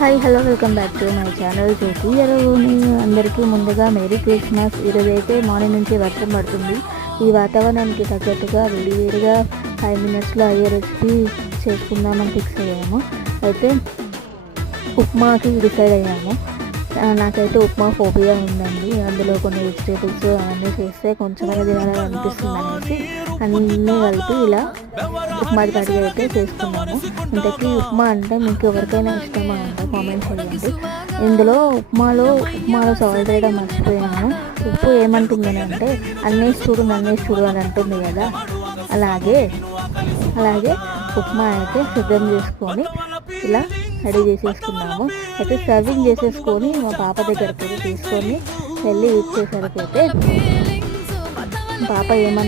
Hi hello welcome back to my channel చూసి ఎరవుని అందరికీ ముందుగా మేరీ క్రిస్మస్. ఈరోజు అయితే మార్నింగ్ నుంచి వర్షం పడుతుంది. ఈ వాతావరణానికి తగ్గట్టుగా వేడివేడిగా ఫైవ్ మినిట్స్లో అయ్యే రెసిపీ చేసుకుందామని ఫిక్స్ అయ్యాము. అయితే ఉప్మాకి డిసైడ్ అయ్యాము. నాకైతే ఉప్మా ఫోబియా ఉందండి. అందులో కొన్ని వెజిటేబుల్స్ అవన్నీ చేస్తే కొంచెమైనా తినాలని అనిపిస్తుంది అనేసి అన్నీ కలిపి ఇలా ఉప్మా కడిగి అయితే చేసుకున్నాము ఇంతకీ ఉప్మా అంటే మీకు ఎవరికైనా ఇష్టమా? అంటే కామెంట్ చేయండి. ఇందులో ఉప్మాలో ఉప్మాలో సాల్ట్ వేయడం మర్చిపోయాను. ఉప్పు ఏమంటుందని అంటే అన్నేసి చూడు నన్నేసి చూడు అని అంటుంది కదా. అలాగే అలాగే ఉప్మా అయితే సిద్ధం చేసుకొని ఇలా రెడీ చేసేసుకున్నాము. అయితే సర్వింగ్ చేసేసుకొని మా పాప దగ్గరికి తీసుకొని వెళ్ళి ఇచ్చేసరికి అయితే పాప ఏమన్నా